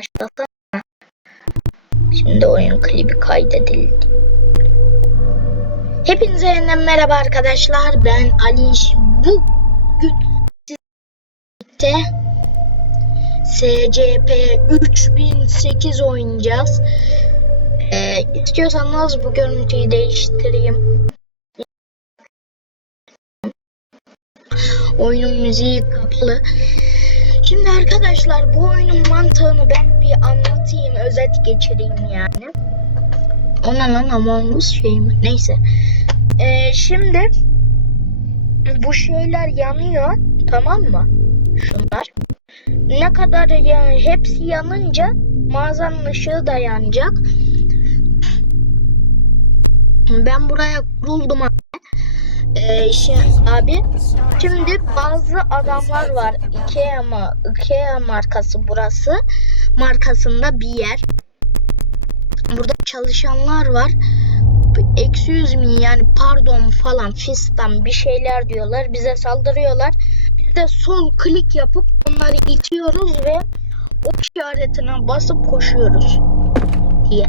Başlasana. Şimdi oyun klibi kaydedildi. Hepinize yeniden merhaba arkadaşlar. Ben Aliş. Bugün sizlerle SCP 3008 oynayacağız. Ee, istiyorsanız bu görüntüyü değiştireyim. Oyunun müziği kapalı. Şimdi arkadaşlar bu oyunun mantığını ben bir anlatayım, özet geçireyim yani. Ona lan Among Us şey mi? Neyse. Ee, şimdi bu şeyler yanıyor, tamam mı? Şunlar. Ne kadar ya hepsi yanınca mağazanın ışığı da yanacak. Ben buraya kuruldum Ee, şey, abi şimdi bazı adamlar var. Ikea, ma Ikea markası burası. Markasında bir yer. Burada çalışanlar var. Excuse me yani pardon falan fistan bir şeyler diyorlar. Bize saldırıyorlar. Biz de sol klik yapıp onları itiyoruz ve o işaretine basıp koşuyoruz. Diye.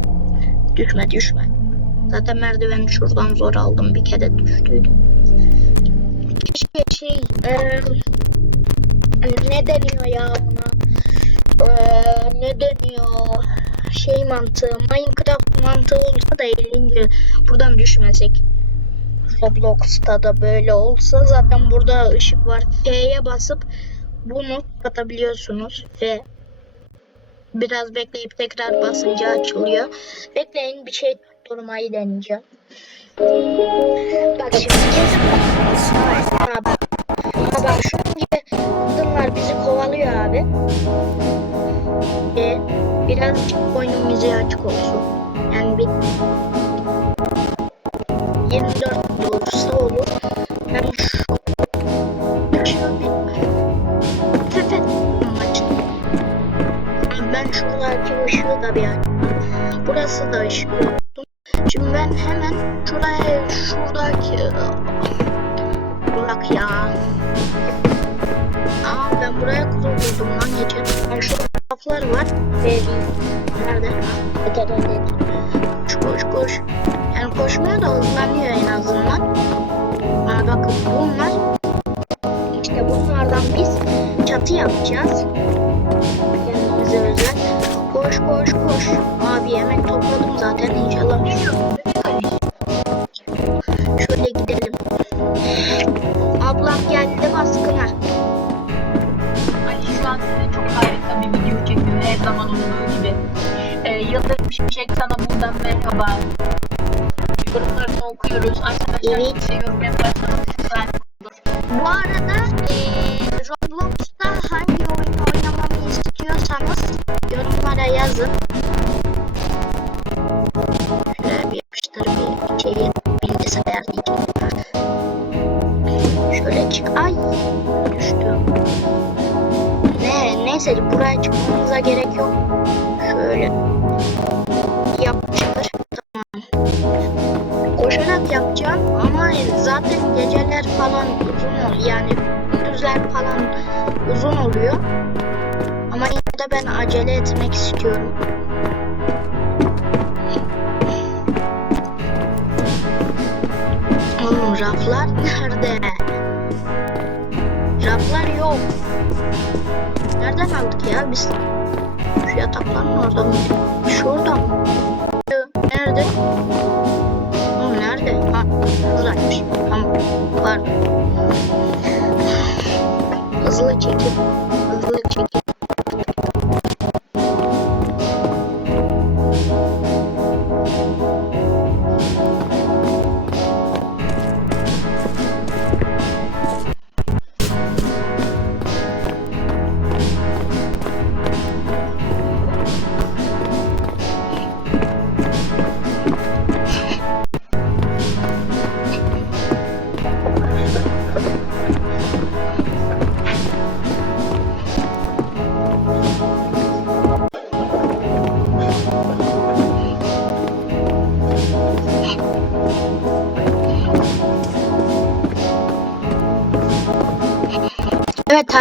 Düşme düşme. Zaten merdiveni şuradan zor aldım. Bir kere düştüydüm. Keşke şey e, ne deniyor ya buna? E, ne deniyor? Şey mantığı, Minecraft mantığı olsa da 50. buradan düşmesek. Roblox'ta da böyle olsa zaten burada ışık var. F'ye basıp bunu kapatabiliyorsunuz ve biraz bekleyip tekrar basınca açılıyor. Bekleyin bir şey durmayı deneyeceğim. Bak şimdi Ha bak şunun gibi kadınlar bizi kovalıyor abi. Ve birazcık oyunun müziği açık olsun. Yani bir 24 olursa olur. Ben şu. Ben şuradaki ışığı da bir açtım. Burası da ışık olsun. Şimdi ben hemen şuraya şuradaki Bırak ya. Aa ben buraya kuruldum lan geçen. Ben şurada raflar var. Ve nerede? Veteriner. Koş koş koş. Yani koşmuyor da hızlanıyor en azından. Aa bakın bunlar. İşte bunlardan biz çatı yapacağız. Kendimize özel. Koş koş koş. Abi yemek topladım zaten inşallah. Şöyle gidelim. Ablam geldi baskına. Ali şu an size çok harika bir video çekiyor her zaman olduğu gibi. Ee, Yıldırım Şimşek sana buradan merhaba. Yorumlarını okuyoruz. Arkadaşlar Evet. size yorum yaparsanız olur. Bu arada acele etmek istiyorum. Oğlum raflar nerede? Raflar yok. Nereden aldık ya biz? Şu yatakların orada mı? Şurada mı? Nerede? Oğlum nerede? Ha, şuradaymış. Tamam. Pardon. Hızlı çekil.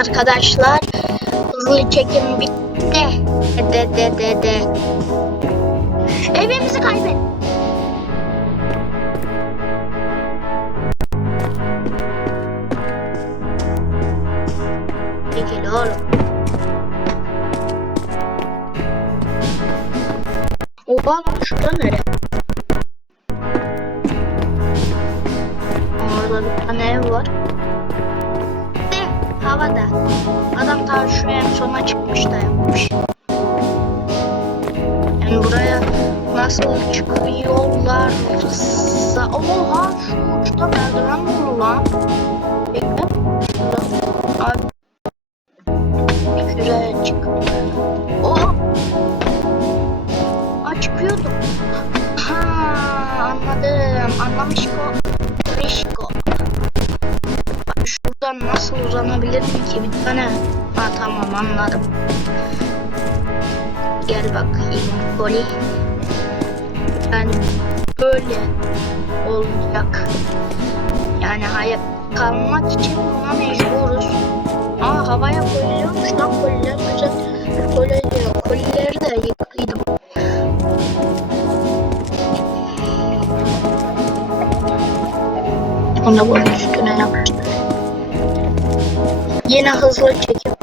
Arkadaşlar hızlı çekim bitti. De de de de. Evimizi kaybet. Peki oğlum. Oha lan şurada nere? Orada bir tane ev var. De havada. Adam ta şu en sona çıkmış da yapmış. Yani buraya nasıl çıkıyorlarsa... Oha şu uçta merdiven mi olur lan? Bekle. Abi. Şuraya çık. Oha. Aa çıkıyordum. Ha anladım. Anlamışko. Rişko. Nasıl uzanabilirim ki bir tane? Ha tamam anladım. Gel bakayım Koli. Yani böyle olacak. Yani hayat kalmak için buna mecburuz. Aa havaya koyuluyormuş lan koliler güzel. Koli, kolileri de yıkaydım. Onu bunun üstüne yapıştır. Yine hızlı çekim.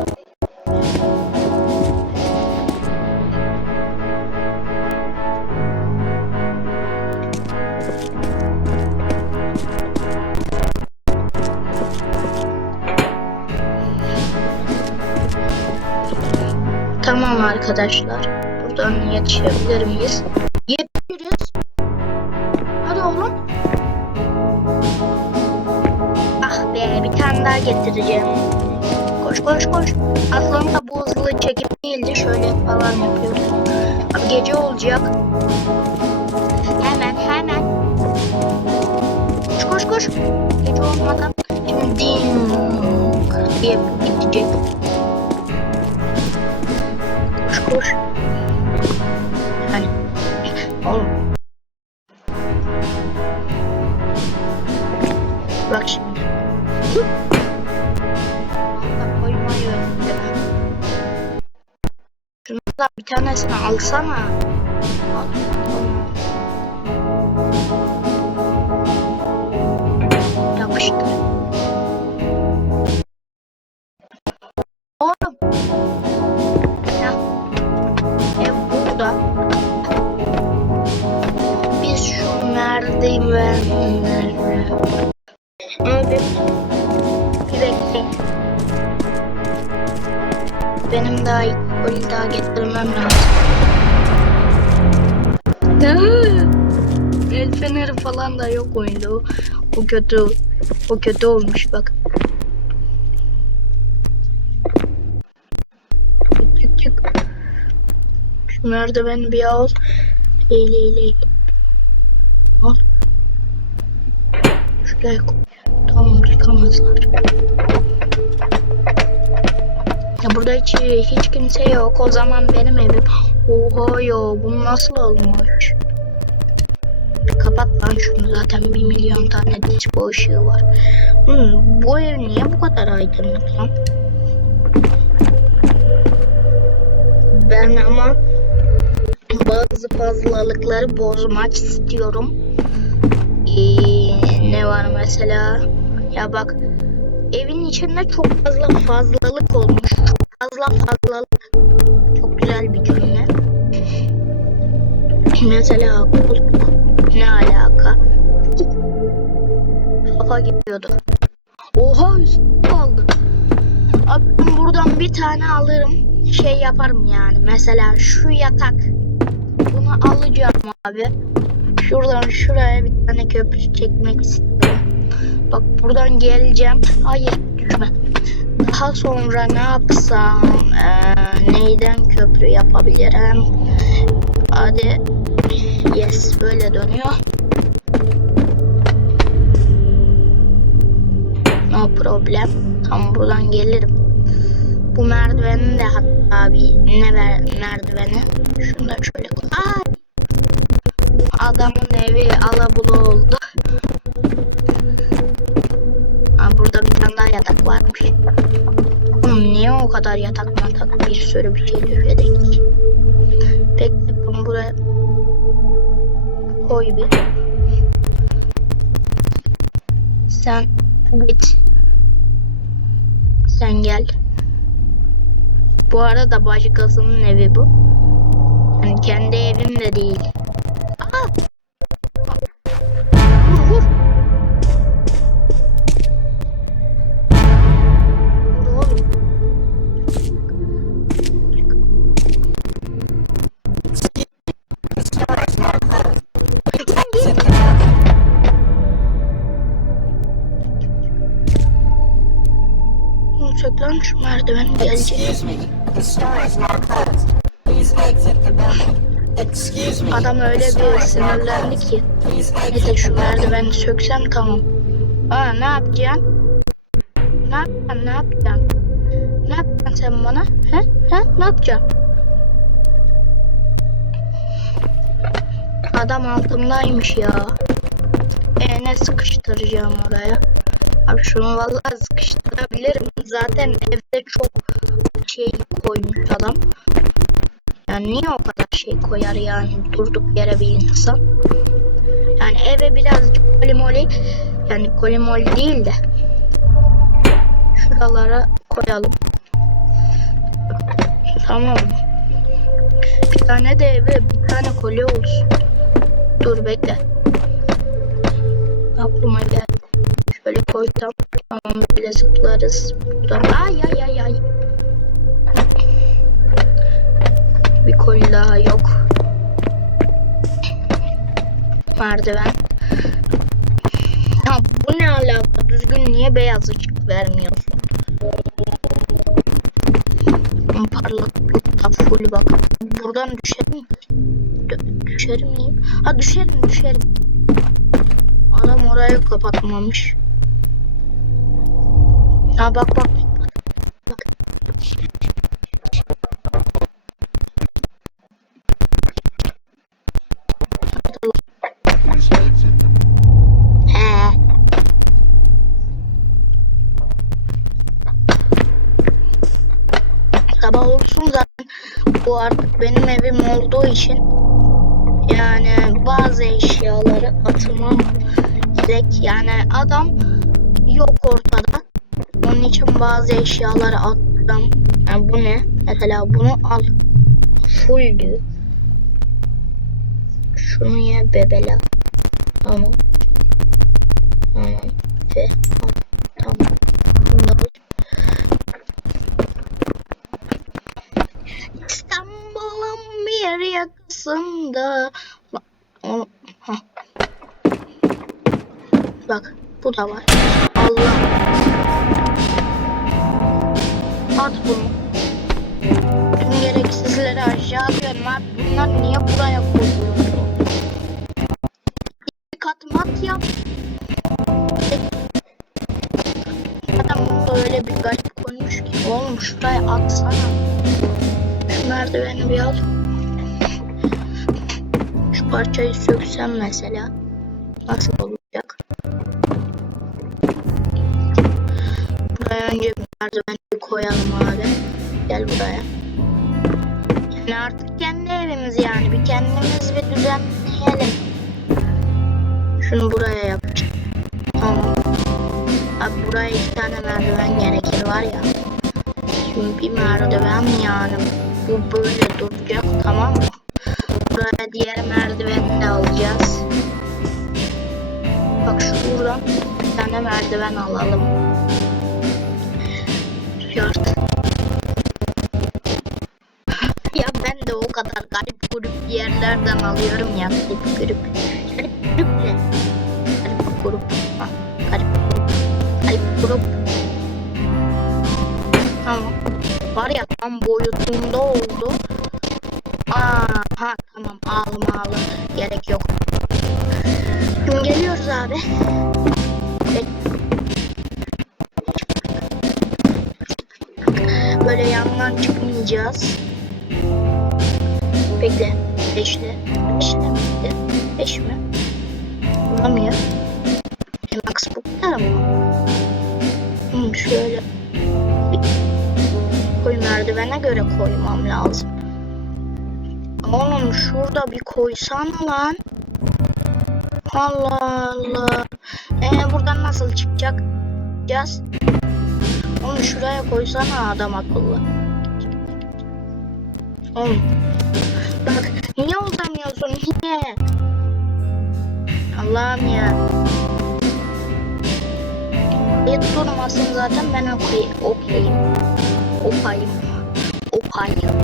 Tamam arkadaşlar. Buradan yetişebilir miyiz? Yetişiriz. Hadi oğlum. Ah be bir tane daha getireceğim. Koş koş koş. Aslında bu hızlı çekim değildi. Şöyle falan yapıyoruz. Abi gece olacak. Hemen hemen. Koş koş koş. Gece olmadan şimdi ding diye gidecek. Koş koş. Tamam. Yapıştır. Oğlum. Ya. Ev burada. Biz şu merdivenleri Abi bir bekleyin. Benim daha ilk golü daha getirmem lazım. Falan da yok oyunda. O, o kötü. O kötü olmuş bak. Çık çık. Şu merdiveni bir al. Eğil eğil. Al. Şuraya koy. Tamam çıkamazlar. Ya burada hiç, hiç kimse yok. O zaman benim evim. Oha yo bu nasıl olmuş? Kapat lan şunu zaten bir milyon tane disco ışığı var. Hmm, bu ev niye bu kadar aydınlık lan? Ben ama bazı fazlalıkları bozmak istiyorum. Ee, ne var mesela? Ya bak evin içinde çok fazla fazlalık olmuş. Fazla fazlalık. Çok güzel bir cümle. Mesela koltuk ne alaka? Kafa gidiyordu. Oha üstü kaldı. Abi ben buradan bir tane alırım. Şey yaparım yani. Mesela şu yatak. Bunu alacağım abi. Şuradan şuraya bir tane köprü çekmek istiyorum. Bak buradan geleceğim. Hayır düşme. Daha sonra ne yapsam? Ee, neyden köprü yapabilirim? Hadi. Yes böyle dönüyor. No problem. Tam buradan gelirim. Bu merdivenin de hatta bir ne merdiveni? Şunu da şöyle koy. Adamın evi alabulu oldu. Aa, burada bir tane daha yatak varmış. Oğlum niye o kadar yatak matak bir sürü bir şey düşecek. Bekle bunu buraya koy bir. Sen git. Sen gel. Bu arada başkasının evi bu. Yani kendi evim de değil. The building. Excuse me. Adam öyle bir sinirlendi ki. Neyse şu merdiveni söksem tamam. Aa ne yapacaksın? Ne yapacaksın? Ne yapacaksın? Ne yapacaksın sen bana? He? He? Ne yapacaksın? Adam altımdaymış ya. E ne sıkıştıracağım oraya? Abi şunu vallahi sıkıştırabilirim. Zaten evde çok şey koymuş adam. Yani niye o kadar şey koyar yani durduk yere bir insan? Yani eve birazcık kolimoli yani kolimoli değil de şuralara koyalım. Tamam? Bir tane de eve bir tane koli olsun. Dur bekle. Aklıma geldi. Koysam tamam böyle zıplarız. Buradan. Ay ay ay ay. Bir koli daha yok. Merdiven. Ya bu ne alaka? Düzgün niye beyaz ışık vermiyorsun? Parlaklık da full bak. Buradan düşerim. Dö- düşerim miyim? Ha düşerim düşerim. Adam orayı kapatmamış. Ha bak bak. Bak. Sabah olsun zaten bu artık benim evim olduğu için yani bazı eşyaları atmam gerek. Yani adam yok ortada. Onun için bazı eşyaları attım. Yani bu ne? Mesela bunu al. Full diyor. Şunu ye bebela. Tamam. Tamam. Ve. Tamam. İstanbul'un bir yakasında. Bak bu da var. Bunu. Tüm gereksizleri aşağı atıyorum abi. Bunlar niye buraya koyuyorsun? Bir kat mat yap. Adam burada öyle bir garip koymuş ki. Oğlum şuraya atsana. Şu merdiveni bir al. Şu parçayı söksem mesela. Nasıl olacak? Buraya önce bir merdiveni koyalım abi. Gel buraya. Yani artık kendi evimiz yani. Bir kendimiz bir düzenleyelim. Şunu buraya yapacağım. Tamam. Abi buraya iki tane merdiven gerekir var ya. Şimdi bir merdiven yani. Bu böyle duracak tamam mı? Buraya diğer merdiveni de alacağız. Bak şuradan bir tane merdiven alalım. Yerlerden alıyorum ya. Garip grup. Garip grup ne? Garip grup. Garip. Garip. Tamam. Var ya tam boyutunda oldu. Aa, ha tamam ağlım ağlım. Gerek yok. Şimdi geliyoruz abi. Böyle yandan çıkmayacağız. Bekle. Beşli. Beşli miydi? Beş mi? Bulamıyor. E, Max kadar mı? Hmm, şöyle. merdivene göre koymam lazım. Oğlum şurada bir koysana lan. Allah Allah. Ee buradan nasıl çıkacak? Yaz. Oğlum şuraya koysana adam akıllı. Oğlum. Bak niye uzamıyorsun? Niye? Allah'ım ya. Hiç durmasın zaten ben okuyayım. Okuyayım. Opayım. Opayım.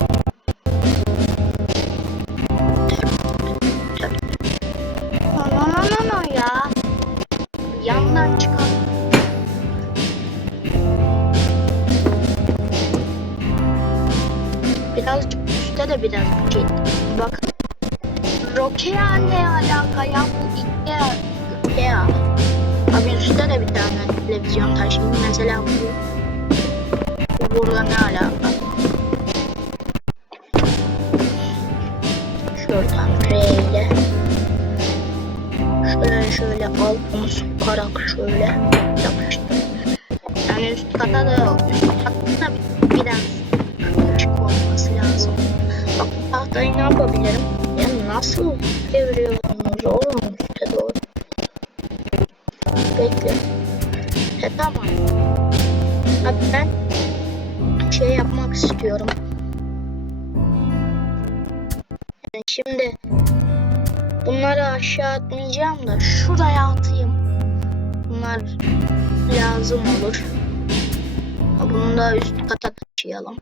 No no ya. Yandan çıkar. Birazcık üstte de biraz bir şey. Rokea ne alaka ya bu Ikea. Ikea. Abi üstte de bir tane televizyon taşıyayım mesela bu. Bu burada ne alaka? Şuradan R ile. Şöyle şöyle altını sokarak şöyle yapıştır. Yani üst kata da üst katta da biraz küçük olması lazım. Bak tahtayı ne yapabilirim? Nasıl çeviriyorsunuz oğlum üste doğru? Bekle. E tamam. Abi ben şey yapmak istiyorum. Yani şimdi bunları aşağı atmayacağım da şuraya atayım. Bunlar lazım olur. Bunu da üst kata taşıyalım.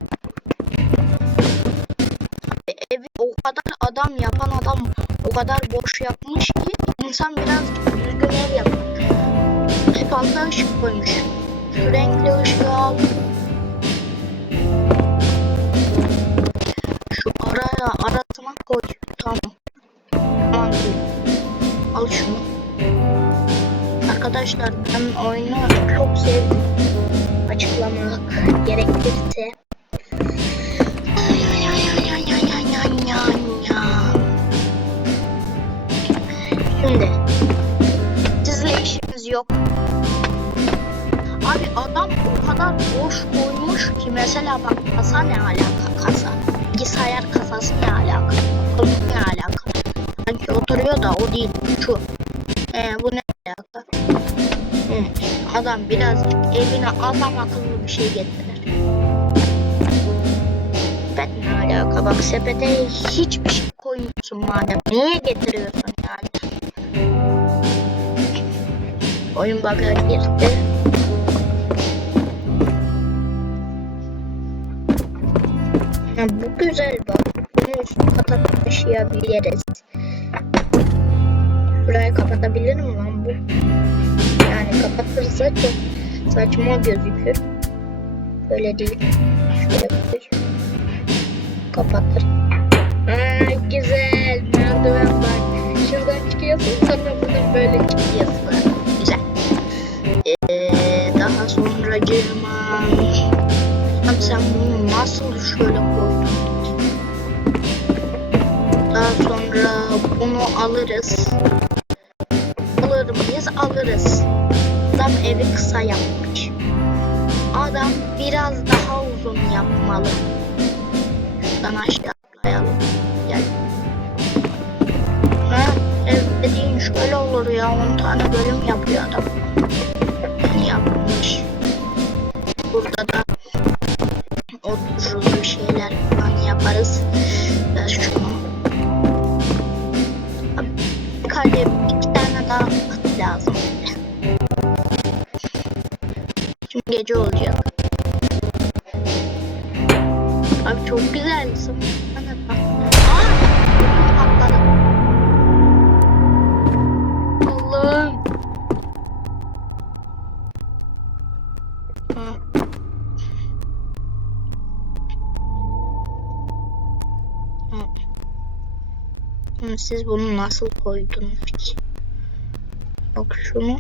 Adam yapan adam o kadar boş yapmış ki insan biraz düzgün ev. Hep fazla ışık koymuş. Renkli ışığı al. Şu araya arasına koy. Tamam. Tamam. Al şunu. Arkadaşlar ben oyunu çok sevdim. Açıklamak gerekirse. Şimdi sizle işimiz yok. Abi adam o kadar boş koymuş ki mesela bak kasa ne alaka kasa. Bilgisayar kasası ne alaka. Kolu ne alaka. Sanki oturuyor da o değil şu. Ee, bu ne alaka. Hı. Adam birazcık evine adam akıllı bir şey getirir. Ben ne alaka bak sepete hiçbir şey koymuyorsun madem. Niye getiriyorsun Oyun bug'a girdi. Ha, bu güzel bak. Bunu üst kata taşıyabiliriz. Burayı kapatabilir mi lan bu? Yani kapatırsa çok saçma gözükür. Böyle değil. Şöyle koy. Kapatır. Aa, güzel. Merdiven bak. Şuradan çıkıyorsun sonra buradan böyle çıkıyorsun. Alırız. Alır mıyız? Alırız. Adam evi kısa yapmış. Adam biraz daha uzun yapmalı. Şuradan aşağı atlayalım. Gel. Ha, ev dediğin şöyle olur ya. 10 tane bölüm yapıyor adam. Şimdi siz bunu nasıl koydunuz ki? Bak şunu.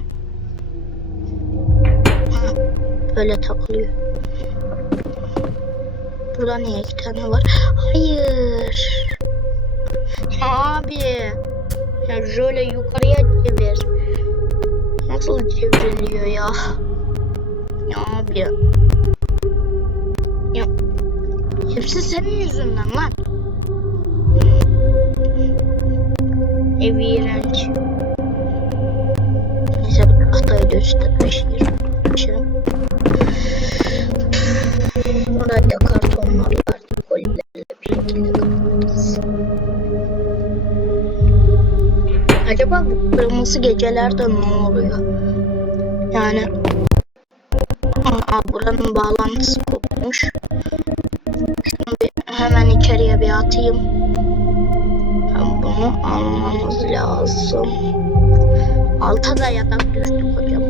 Ha, böyle takılıyor. Burada niye iki tane var? Hayır. Abi. Ya şöyle yukarıya çevir. Nasıl çevriliyor ya? Ya abi. Ya. Hepsi senin yüzünden lan. Ev iğrenç. Neyse bu tahtayı da üstte taşıyayım. Taşırım. Orada kartonlar var. Kolilerle bir şekilde kapatırız. Acaba bu kırmızı gecelerde ne oluyor? Yani Aa, buranın bağlantısı kopmuş. Şunu bir hemen içeriye bir atayım. Bunu almamız lazım. Alta da yatak düştük hocam.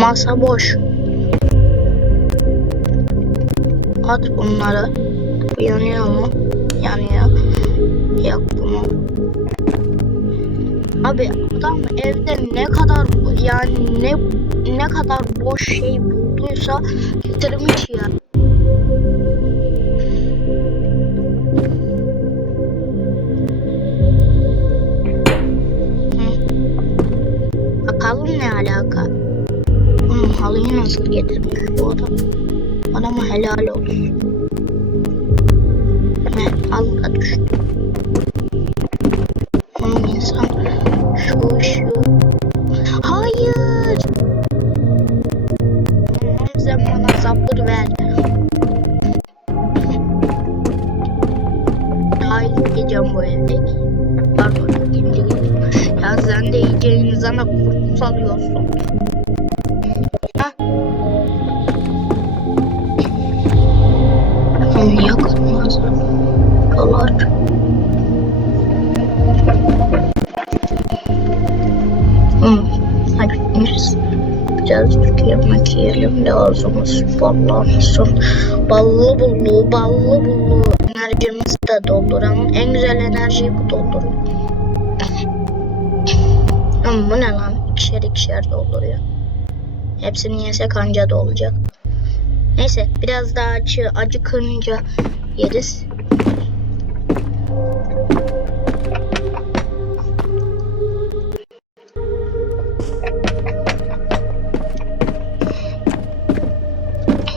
Masa boş. At bunları. Bu yanıyor mu? Yanıyor. Bunu. Abi adam evde ne kadar yani ne ne kadar boş şey bulduysa getirmiş ya. Hı. Bakalım ne alaka? Hmm, halıyı nasıl getirmiş bu adam? Adama helal olsun. Ne? Halı da düştü. Niye kalmaz? Dolar. Hmm, hadi biz biraz yemek yiyelim de ağzımız ballansın. Ballı bullu, ballı bullu enerjimizi de dolduralım. En güzel enerjiyi bu doldurur. Ama bu ne lan? İkişer ikişer dolduruyor. Hepsini yesek anca da. Neyse biraz daha acı, acıkınca yeriz.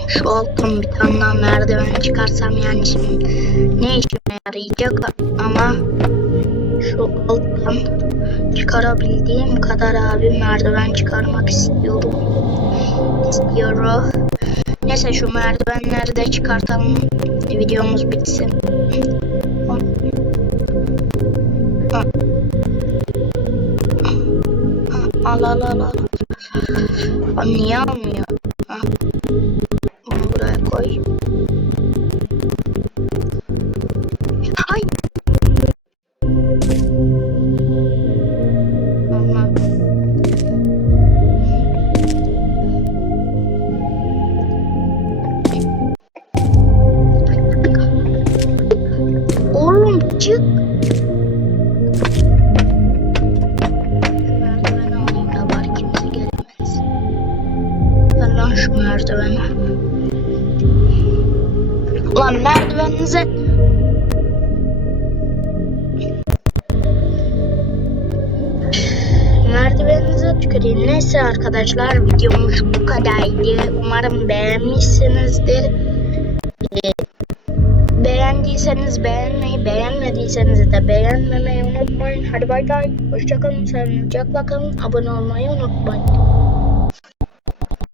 Şu alttan bir tane daha merdiven çıkarsam yani şimdi ne işime yarayacak ama şu alttan çıkarabildiğim kadar abi merdiven çıkarmak istiyorum. İstiyorum. Neyse şu merdivenleri de çıkartalım. Videomuz bitsin. Al al al al. Niye almıyor? Arkadaşlar videomuz bu kadardı. Umarım beğenmişsinizdir. Ee, beğendiyseniz beğenmeyi, beğenmediyseniz de beğenmemeyi unutmayın. Hadi bay bay. Hoşçakalın, sağlıcakla kalın. Abone olmayı unutmayın.